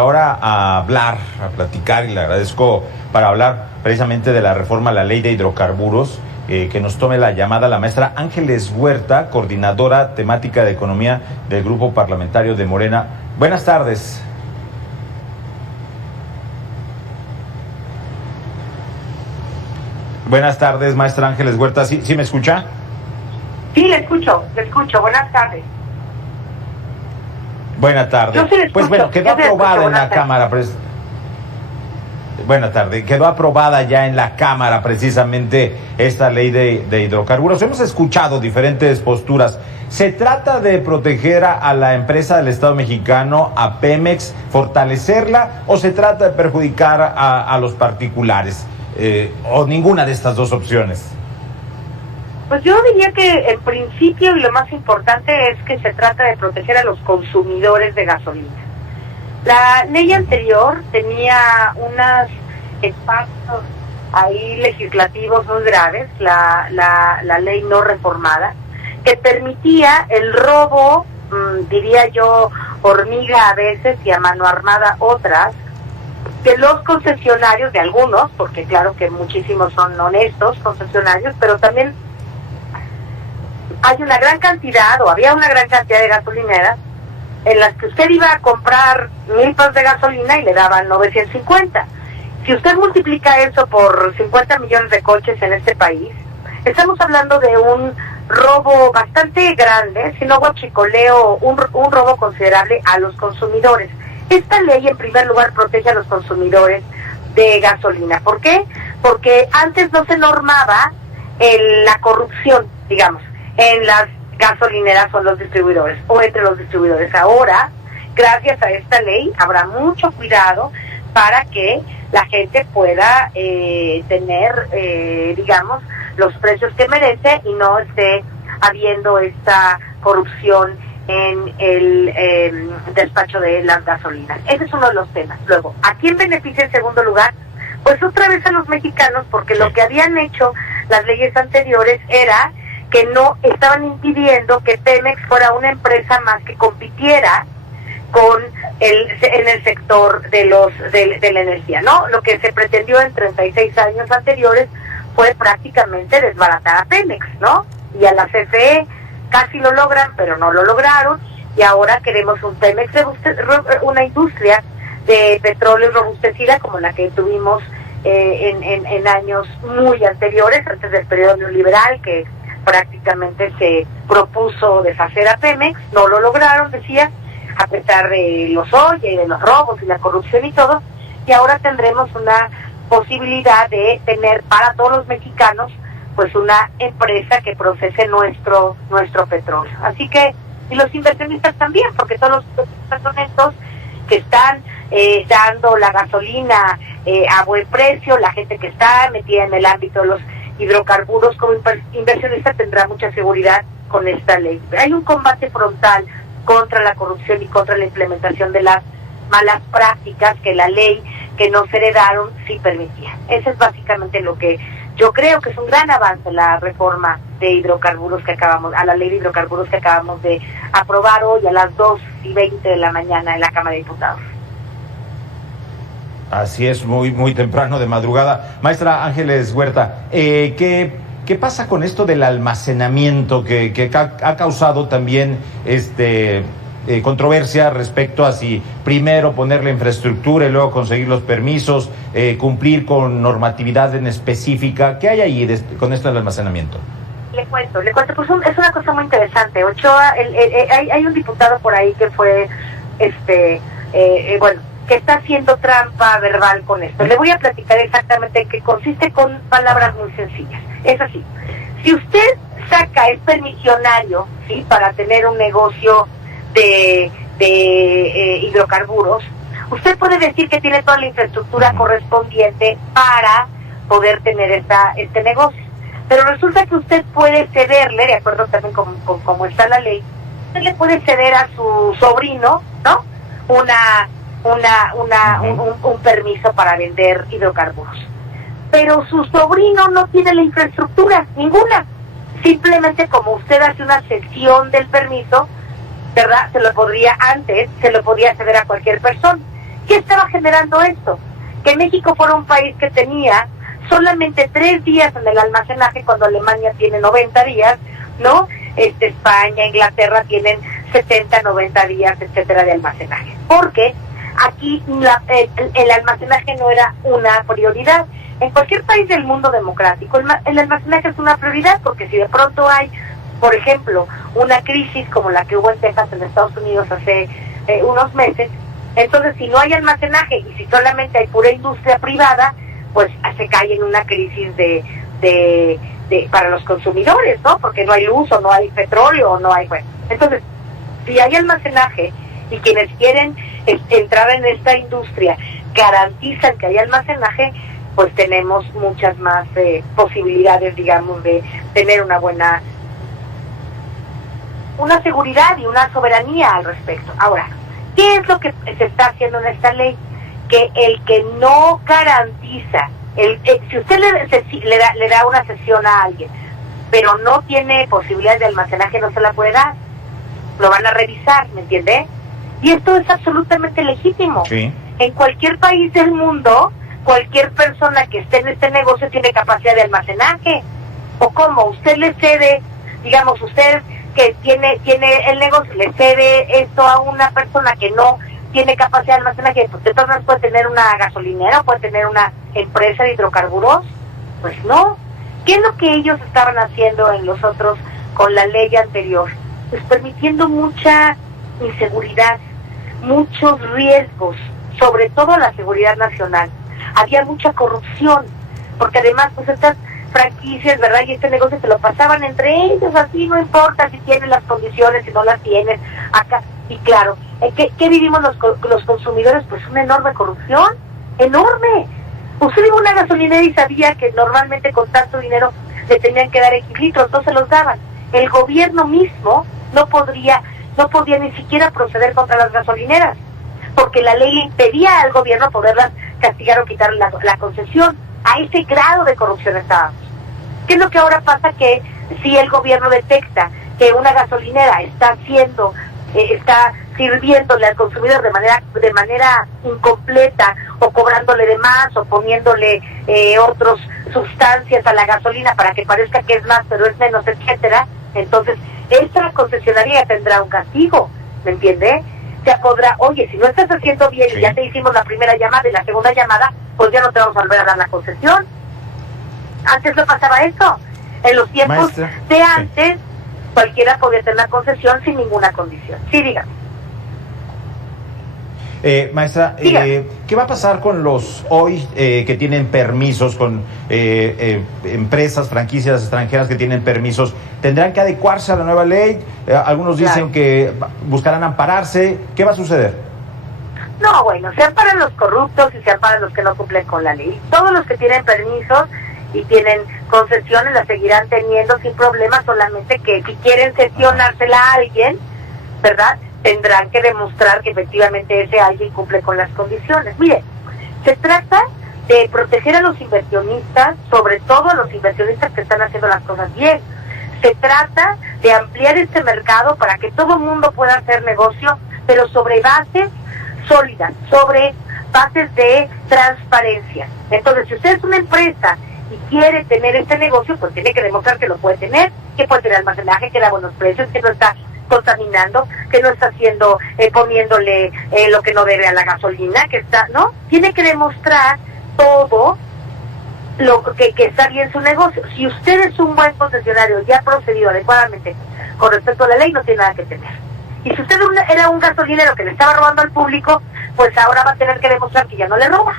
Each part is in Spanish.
ahora a platicar, y le agradezco para hablar precisamente de la reforma a la ley de hidrocarburos, que nos tome la llamada la maestra Ángeles Huerta, coordinadora temática de economía del Grupo Parlamentario de Morena. Buenas tardes. Buenas tardes, maestra Ángeles Huerta. ¿Sí me escucha? Sí, le escucho. Buenas tardes. Buenas tardes. Pues bueno, quedó aprobada en la Cámara. Buenas tardes. Quedó aprobada ya en la Cámara precisamente esta ley de hidrocarburos. Hemos escuchado diferentes posturas. ¿Se trata de proteger a la empresa del Estado mexicano, a Pemex, fortalecerla, o se trata de perjudicar a los particulares? ¿O ninguna de estas dos opciones? Pues yo diría que en principio y lo más importante es que se trata de proteger a los consumidores de gasolina. La ley anterior tenía unos espacios ahí legislativos muy graves, la ley no reformada, que permitía el robo, diría yo, hormiga a veces y a mano armada otras, de los concesionarios, de algunos, porque claro que muchísimos son honestos concesionarios, pero también hay una gran cantidad, o había una gran cantidad de gasolineras en las que usted iba a comprar 1,000 pesos de gasolina y le daban 950. Si usted multiplica eso por 50 millones de coches en este país, estamos hablando de un robo bastante grande, si no huachicoleo, un robo considerable a los consumidores. Esta ley, en primer lugar, protege a los consumidores de gasolina. ¿Por qué? Porque antes no se normaba la corrupción, digamos, en las gasolineras o en los distribuidores, o entre los distribuidores. Ahora, gracias a esta ley, habrá mucho cuidado para que la gente pueda tener, digamos, los precios que merece y no esté habiendo esta corrupción en el despacho de las gasolinas. Ese es uno de los temas. Luego, ¿a quién beneficia en segundo lugar? Pues otra vez a los mexicanos, porque lo que habían hecho las leyes anteriores era que no estaban impidiendo que Pemex fuera una empresa más que compitiera en el sector de la energía, ¿no? Lo que se pretendió en 36 años anteriores fue prácticamente desbaratar a Pemex, ¿no? Y a la CFE casi lo logran, pero no lo lograron, y ahora queremos un Pemex, una industria de petróleo robustecida como la que tuvimos en años muy anteriores, antes del periodo neoliberal, que prácticamente se propuso deshacer a Pemex, no lo lograron, decía, a pesar de los hoyos y de los robos y la corrupción y todo, y ahora tendremos una posibilidad de tener para todos los mexicanos pues una empresa que procese nuestro petróleo. Así que, y los inversionistas también, porque todos los inversionistas son estos que están dando la gasolina a buen precio, la gente que está metida en el ámbito de los hidrocarburos como inversionista tendrá mucha seguridad con esta ley. Hay un combate frontal contra la corrupción y contra la implementación de las malas prácticas que la ley que nos heredaron sí permitía. Eso es básicamente lo que yo creo que es un gran avance la reforma de hidrocarburos a la ley de hidrocarburos que acabamos de aprobar hoy a las 2:20 de la mañana en la Cámara de Diputados. Así es, muy temprano de madrugada. Maestra Ángeles Huerta, ¿qué pasa con esto del almacenamiento que ha causado también controversia respecto a si primero poner la infraestructura y luego conseguir los permisos, cumplir con normatividad en específica? ¿Qué hay ahí con esto del almacenamiento? Le cuento, pues es una cosa muy interesante. Ochoa, hay un diputado por ahí que fue, que está haciendo trampa verbal con esto. Le voy a platicar exactamente qué consiste con palabras muy sencillas. Es así, si usted es permisionario, ¿sí?, para tener un negocio de hidrocarburos, usted puede decir que tiene toda la infraestructura correspondiente para poder tener este negocio. Pero resulta que usted puede cederle, de acuerdo también con cómo está la ley, usted le puede ceder a su sobrino, ¿no?, un permiso para vender hidrocarburos. Pero su sobrino no tiene la infraestructura, ninguna. Simplemente como usted hace una cesión del permiso, ¿verdad?, se lo podría ceder a cualquier persona. ¿Qué estaba generando esto? Que México fuera un país que tenía solamente 3 días en el almacenaje cuando Alemania tiene 90 días, ¿no? España, Inglaterra tienen 70, 90 días, etcétera, de almacenaje. Porque aquí el almacenaje no era una prioridad. En cualquier país del mundo democrático, el almacenaje es una prioridad, porque si de pronto hay, por ejemplo, una crisis como la que hubo en Texas, en Estados Unidos, hace unos meses, entonces si no hay almacenaje y si solamente hay pura industria privada, pues se cae en una crisis para los consumidores, ¿no? Porque no hay luz, o no hay petróleo, o no hay... Bueno, entonces, si hay almacenaje y quienes quieren entrar en esta industria garantizan que hay almacenaje, pues tenemos muchas más posibilidades, digamos, de tener una seguridad y una soberanía al respecto. Ahora, ¿qué es lo que se está haciendo en esta ley? Que el que no garantiza, si usted le da una cesión a alguien, pero no tiene posibilidad de almacenaje, no se la puede dar. Lo van a revisar, ¿me entiende? Y esto es absolutamente legítimo. Sí. En cualquier país del mundo, cualquier persona que esté en este negocio tiene capacidad de almacenaje. ¿O cómo? Usted le cede, digamos, usted que tiene el negocio, le cede esto a una persona que no tiene capacidad de almacenaje, pues de todas maneras puede tener una gasolinera, puede tener una empresa de hidrocarburos. Pues no. ¿Qué es lo que ellos estaban haciendo en los otros con la ley anterior? Pues permitiendo mucha inseguridad, muchos riesgos, sobre todo a la seguridad nacional. Había mucha corrupción, porque además pues estas franquicias, ¿verdad? Y este negocio se lo pasaban entre ellos, así no importa si tienen las condiciones, si no las tienen, acá. Y claro, ¿qué vivimos los consumidores? Pues una enorme corrupción, enorme. Usted iba a una gasolinera y sabía que normalmente con tanto dinero le tenían que dar X litros, no se los daban. El gobierno mismo no podía ni siquiera proceder contra las gasolineras, porque la ley le impedía al gobierno poderlas castigar o quitar la concesión. A ese grado de corrupción estábamos. ¿Qué es lo que ahora pasa? Que si el gobierno detecta que una gasolinera está sirviéndole al consumidor de manera incompleta, o cobrándole de más, o poniéndole otras sustancias a la gasolina para que parezca que es más pero es menos, etcétera, entonces esta concesionaria tendrá un castigo, ¿me entiende? Se podrá, oye, si no estás haciendo bien y ya te hicimos la primera llamada y la segunda llamada, pues ya no te vamos a volver a dar la concesión. Antes no pasaba eso. En los tiempos Maestra, de antes, cualquiera podía tener la concesión sin ninguna condición. Sí, dígame. Maestra, ¿qué va a pasar con los hoy que tienen permisos, con empresas, franquicias extranjeras que tienen permisos? ¿Tendrán que adecuarse a la nueva ley? Algunos dicen que buscarán ampararse. ¿Qué va a suceder? No, bueno, se amparan los corruptos y se amparan los que no cumplen con la ley. Todos los que tienen permisos y tienen concesiones las seguirán teniendo sin problema, solamente que si quieren sesionársela a alguien, ¿verdad?, tendrán que demostrar que efectivamente ese alguien cumple con las condiciones. Mire, se trata de proteger a los inversionistas, sobre todo a los inversionistas que están haciendo las cosas bien. Se trata de ampliar este mercado para que todo el mundo pueda hacer negocio, pero sobre bases sólidas, sobre bases de transparencia. Entonces, si usted es una empresa y quiere tener este negocio, pues tiene que demostrar que lo puede tener, que puede tener almacenaje, que da buenos precios, que no está contaminando, que no está haciendo, poniéndole lo que no debe a la gasolina, que está, ¿no? Tiene que demostrar todo lo que está bien su negocio. Si usted es un buen concesionario y ha procedido adecuadamente con respecto a la ley, no tiene nada que temer. Y si usted era un gasolinero que le estaba robando al público, pues ahora va a tener que demostrar que ya no le roba.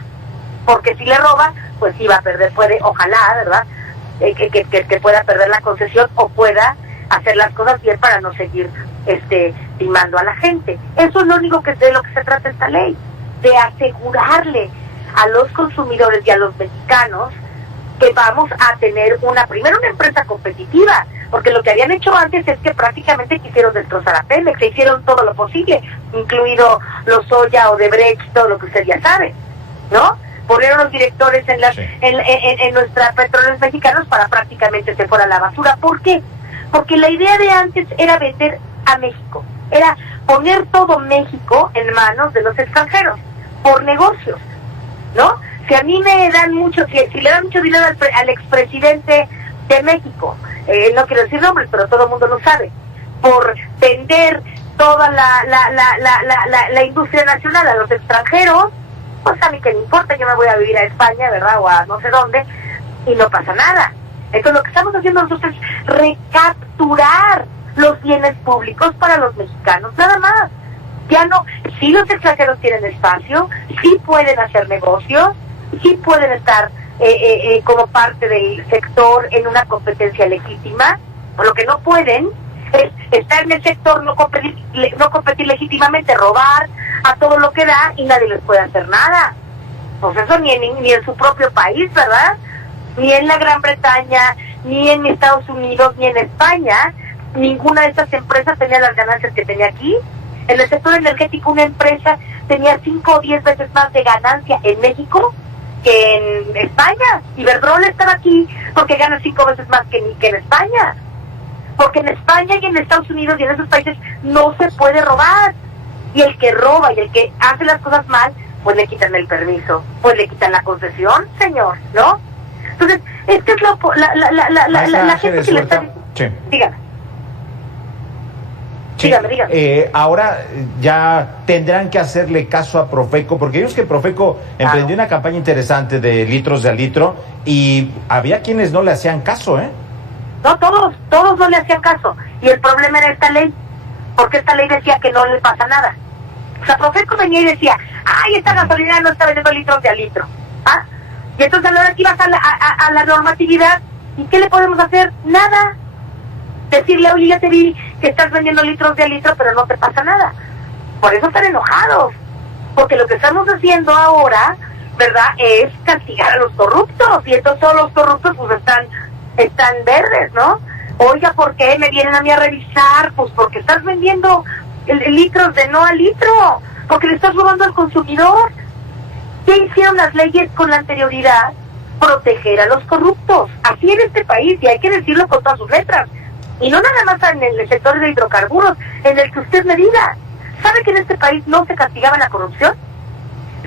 Porque si le roba, pues sí va a perder, ojalá, ¿verdad?, que pueda perder la concesión o pueda hacer las cosas bien para no seguir timando a la gente. Eso es lo único de lo que se trata esta ley, de asegurarle a los consumidores y a los mexicanos que vamos a tener primero una empresa competitiva, porque lo que habían hecho antes es que prácticamente quisieron destrozar a Pemex, se hicieron todo lo posible, incluido Lozoya, Odebrecht, todo lo que usted ya sabe, ¿no? Ponieron los directores en nuestras petróleos mexicanos para prácticamente se fuera a la basura. ¿Por qué? Porque la idea de antes era vender a México, era poner todo México en manos de los extranjeros. por negocios, ¿no? Si a mí me dan mucho, si le dan mucho dinero al expresidente de México, no quiero decir nombres, pero todo el mundo lo sabe, por vender toda la industria nacional a los extranjeros, pues a mí que me importa, yo me voy a vivir a España, ¿verdad? O a no sé dónde, y no pasa nada. Entonces lo que estamos haciendo nosotros es recapturar los bienes públicos para los mexicanos, nada más. Ya no, sí los extranjeros tienen espacio, sí pueden hacer negocios, sí pueden estar como parte del sector en una competencia legítima, o lo que no pueden es estar en el sector, no competir legítimamente, robar a todo lo que da y nadie les puede hacer nada. Pues eso ni en su propio país, ¿verdad? Ni en la Gran Bretaña, ni en Estados Unidos, ni en España, ninguna de estas empresas tenía las ganancias que tenía aquí. En el sector energético una empresa tenía 5 o 10 veces más de ganancia en México que en España. Iberdrola estaba aquí porque gana 5 veces más que en España. Porque en España y en Estados Unidos y en esos países no se puede robar. Y el que roba y el que hace las cosas mal, pues le quitan el permiso, pues le quitan la concesión, señor, ¿no? Entonces, esta es la gente que le está... Sí. Dígame. Sí. Dígame. Ahora ya tendrán que hacerle caso a Profeco, porque ellos que Profeco emprendió una campaña interesante de litros de al litro y había quienes no le hacían caso, ¿eh? No, todos no le hacían caso. Y el problema era esta ley, porque esta ley decía que no le pasa nada. O sea, Profeco venía y decía, ay, esta gasolina no está vendiendo litros de al litro. ¿Ah? Y entonces a la hora que ibas a la normatividad, ¿y qué le podemos hacer? Nada. Decirle, oye, ya te vi que estás vendiendo litros de al litro, pero no te pasa nada. Por eso están enojados. Porque lo que estamos haciendo ahora, ¿verdad?, es castigar a los corruptos. Y entonces todos los corruptos pues están verdes, ¿no? Oiga, ¿por qué me vienen a mí a revisar? Pues porque estás vendiendo litros de no al litro. Porque le estás robando al consumidor. ¿Qué hicieron las leyes con la anterioridad? Proteger a los corruptos. Así en este país, y hay que decirlo con todas sus letras. Y no nada más en el sector de hidrocarburos, en el que usted me diga. ¿Sabe que en este país no se castigaba la corrupción?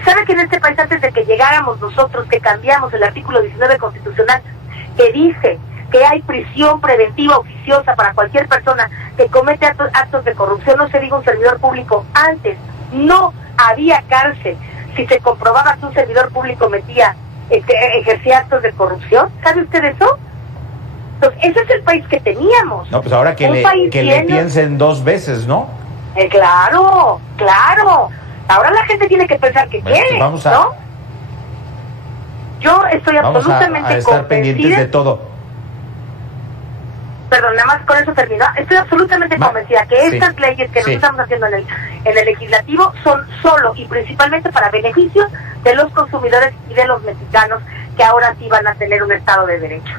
¿Sabe que en este país, antes de que llegáramos nosotros, que cambiamos el artículo 19 constitucional, que dice que hay prisión preventiva oficiosa para cualquier persona que comete actos de corrupción, no se diga un servidor público, antes no había cárcel si se comprobaba que un servidor público ejercía actos de corrupción? ¿Sabe usted eso? Entonces, ese es el país que teníamos. No, pues ahora que le piensen 2 veces, ¿no? Claro. Ahora la gente tiene que pensar que quiere, pues ¿no? Yo estoy absolutamente a estar pendientes de todo. Perdón, nada más con eso termino. Estoy absolutamente convencida que estas leyes que nosotros estamos haciendo en el legislativo son solo y principalmente para beneficio de los consumidores y de los mexicanos, que ahora sí van a tener un Estado de Derecho.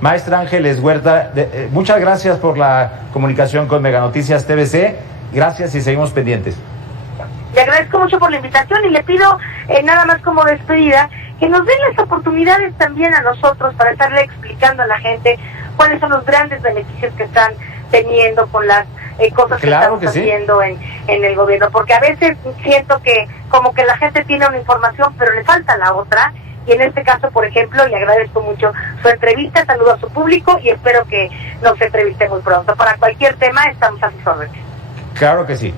Maestra Ángeles Huerta, muchas gracias por la comunicación con Mega Noticias TVC. Gracias y seguimos pendientes. Le agradezco mucho por la invitación y le pido, nada más como despedida, que nos den las oportunidades también a nosotros para estarle explicando a la gente cuáles son los grandes beneficios que están teniendo con las cosas que estamos haciendo en el gobierno. Porque a veces siento que como que la gente tiene una información, pero le falta la otra. Y en este caso, por ejemplo, le agradezco mucho su entrevista, saludo a su público y espero que nos entreviste muy pronto. Para cualquier tema estamos a sus órdenes. Claro que sí.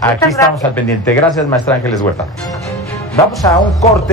Aquí estamos al pendiente. Gracias, maestra Ángeles Huerta. Vamos a un corte.